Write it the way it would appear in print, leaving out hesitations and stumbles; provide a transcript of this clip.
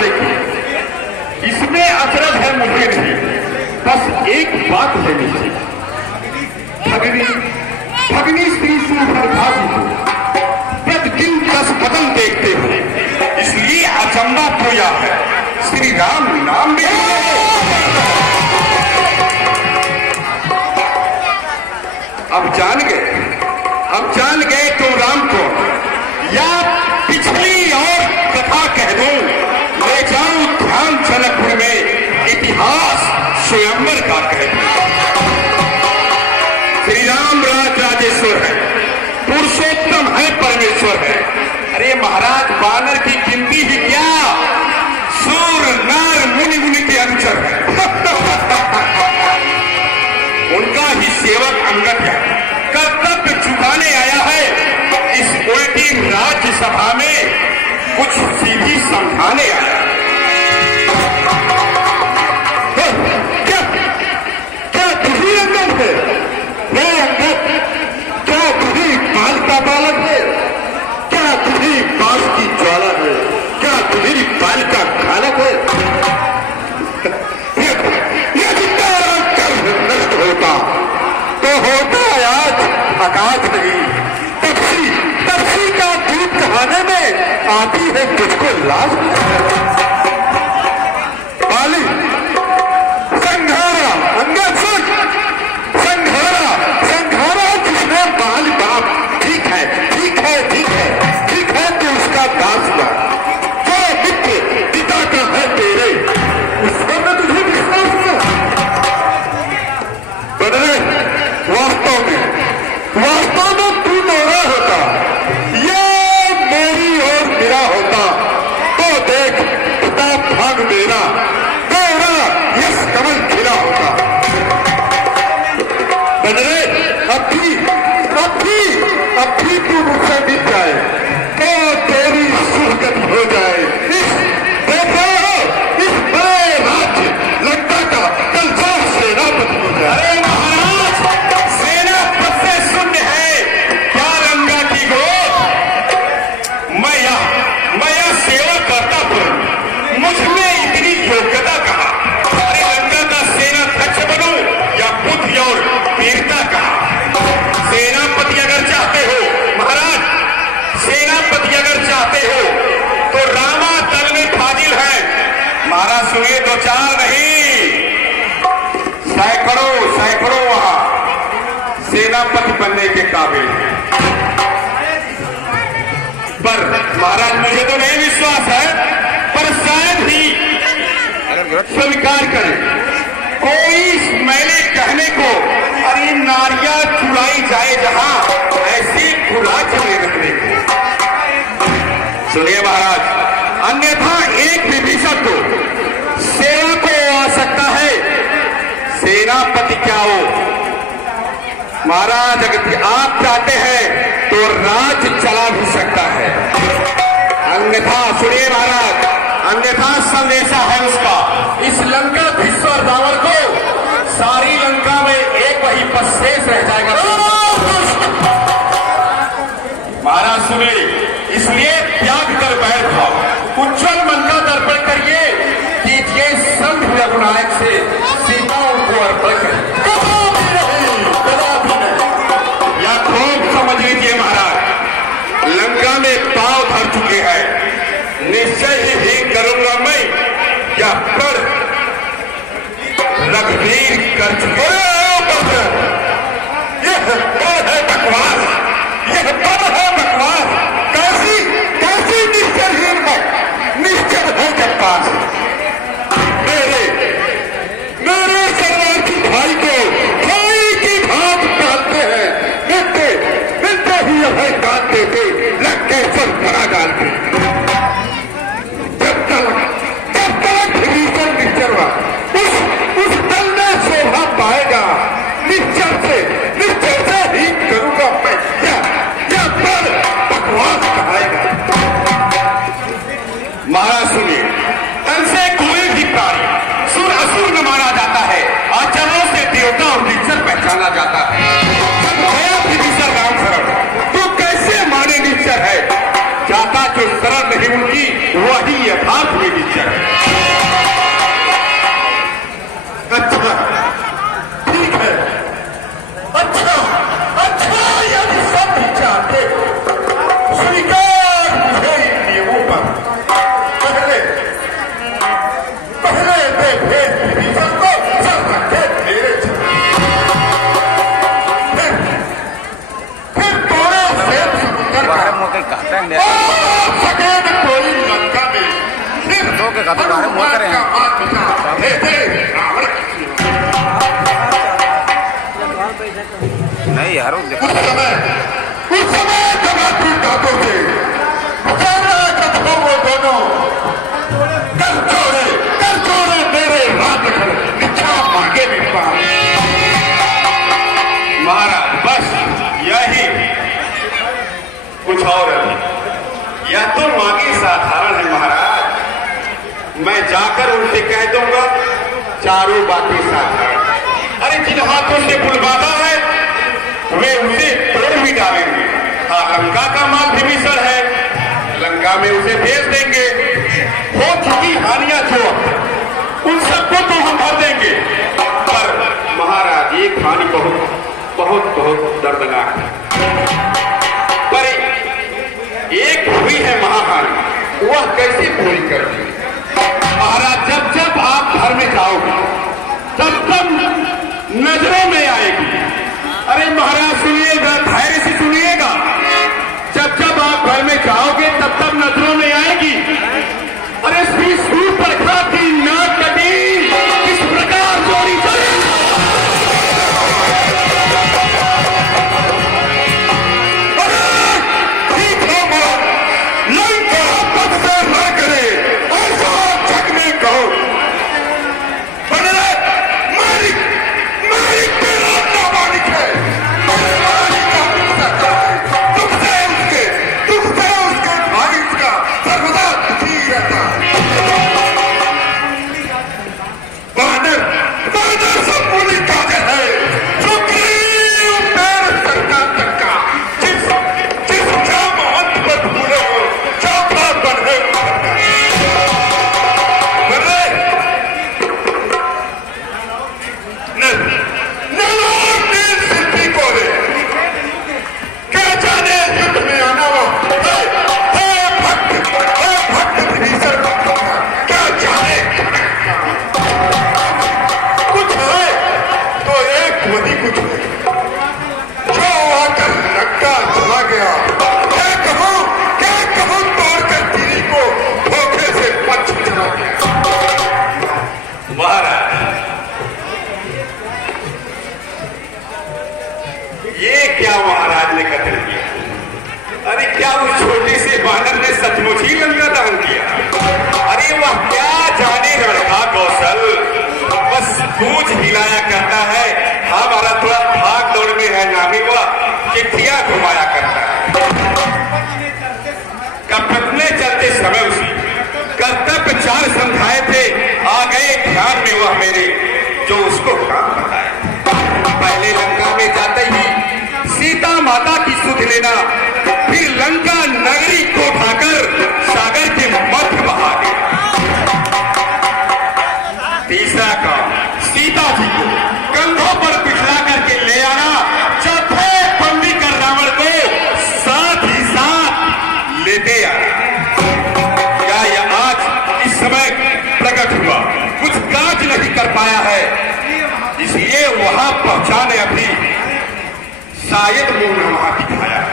देखिए, इसमें अचरज है मुझे नहीं, बस एक बात है निश्चित, भगनी श्री सुभद्राजी को प्रतिदिन 10 बदन देखते हो, इसलिए अचंबा तो यह है श्री राम नाम में अब जान गए तो राम को, या पिछली और कथा कह दूं, ले जाऊं ध्यान जनकपुर में, इतिहास स्वयंवर का कह दूं। श्री राम राजेश्वर है, पुरुषोत्तम है, परमेश्वर है। अरे महाराज, वानर की गिनती ही क्या, सूर नर मुनि के अनुचर है। उनका ही सेवक अंगद है, कर्तव्य चुकाने आया है इस उल्टी राज्यसभा में, कुछ सीधी समझाने आया। क्या तुझी अंगद है? हे अंगद, क्या तुझी बाल का बालक है? क्या तुझी बांस की ज्वाला है? क्या तुझी बाल का खालक है? होता तो होता आज आकाश नहीं, तपसी का दूध कहाने में आती है तुझको लाज। बाली संघारा, अंगद सुन, संघारा जिसने बाल बाप, ठीक है तो उसका दास हुआ, जो मित्र पिता का है तेरे, उसको मैं तुझे विश्वास हुआ। वास्तव में तू मेरा होता, ये मेरी और मेरा होता, तो देख पिता भाग मेरा यश कमल खिला होता। बदले अब भी तू मुझसे मिल जाए तो तेरी सुरगति हो जाए। देखो इस बड़े राज्य लंका का कल सेनापति हो जाए। अरे महाराज, सेनापति से शून्य है क्या रंगा की गोद? मैं यह सेवा करता हूं, मुझमें इतनी योग्यता कहा। अरे रंगा का सेनाध्यक्ष बनूं या बुद्धि और वीरता कहा? सेनापति अगर चाहते हो महाराज, सेनापति अगर चाहते हो तो रामा दल में फाजिल है। महाराज सुनिए, 2-4 नहीं, सैकड़ों वहां सेनापति बनने के काबिल है। पर महाराज मुझे तो नहीं विश्वास है, पर शायद ही स्वीकार करें कोई मैंने कहने को, अरे नारियां चुराई जाए जहां, ऐसी खुला चले रखने को। सुनिए महाराज, अन्यथा एक विभीषण को सेवा को आ सकता है, सेनापति क्या हो। महाराज अगर आप चाहते हैं तो राज चला भी सकता है, अन्यथा सुनिए महाराज, अन्यथा संदेशा है उसका, इस लंका भीष्मर रावण को सारी लंका में एक वही बस शेष रह जाएगा। महाराज सुनिए, इसलिए त्याग कर बैठ जाओ, उज्जवल मन का दर्पण करिए, कीजिए संत रघुनायक से सीता उनको अर्पण करिए। या खूब समझ लीजिए महाराज, लंका में पांव धर चुके हैं, निश्चय ही करूंगा मैं, या पर रघुवीर कर चुके। यह है बकवास, यह पद है बकवास। कैसी निश्चलहीन है, निश्चल है जब पास। मेरे शरणार्थी भाई को भाई की भात डालते हैं, मिलते ही यह काट देते, लंकेश्वर बड़ा डालते। जब तक विभीषण निश्चल हुआ, उस दल में शोभा पाएगा। निश्चल से ही करूंगा मैं, या पर बकवास कहाएगा। महाराज सुनिए, तन से कोई भी प्राणी सुर असुर न माना जाता है, आचरणों से देवता और निश्चल पहचाना जाता है। विभीषण राम शरण, तू कैसे माने निश्चल है? जाता जो शरण नहीं उनकी, वही यथार्थ में विचर है। अच्छा ठीक है, अच्छा अच्छा, यदि सब भी चाहते स्वीकार मुझे इन नियमों पर। पहले दे भेद विभीषण को, सब रखे मेरे फिर तोड़े सेब समुद्र का सकेत कोई लंका में, फिर हनुमान का हाथ उठा भेजे रावण की। नहीं यार उस समय जमाती दांतों से जब वो दोनों कर जोड़े मेरे रात कर निच्छा मांगे में पार। महाराज बस यही, कुछ और है। यह तो मांगी साधारण है महाराज, मैं जाकर उनसे कह दूंगा चारों बातें साधारण। अरे जिन हाथों से बुलवाना है वे उसे तोड़ भी डालेंगे। हाँ, लंका का माल विभीषण है, लंका में उसे भेज देंगे। हो चुकी हानियां जो उन सबको तो हम भर देंगे, पर महाराज एक हानि बहुत बहुत बहुत दर्दनाक है। पर एक हुई है महाहानि, वह कैसे पूरी कर दी महाराज? जब जब आप घर में जाओगे तब तब नजरों में आएगी। अरे महाराज सुनिएगा, धैर्य से सुनिएगा। जब जब आप घर में जाओगे तब तब नजरों में आएगी। अरे सूर पर खाती नाक कटी, किस प्रकार जोड़ी चले। सचमुच ही लंका दहन किया। अरे वह क्या जाने लड़का कौशल, बस पूंछ हिलाया करता है। हमारा थोड़ा भाग दौड़ में है नामी, वह चिट्ठियां घुमाया करता है। कपटने चलते समय उसी कर्तव्य चार समझाए थे, आ गए ध्यान में वह मेरे, जो उसको काम बताया। पहले लंका में जाते ही सीता माता की सुध लेना, फिर लंका नगरी को उठाकर सागर के मध्य बहा देना। तीसरा काम, सीता जी को कंधों पर बिठा करके ले आना, चौथे बंदी कर रावण को साथ ही साथ लेते आना। क्या यह आज इस समय प्रकट हुआ? कुछ काज नहीं कर पाया है, इसलिए वहां पहुंचाने अभी शायद मुंह वहां दिखाया।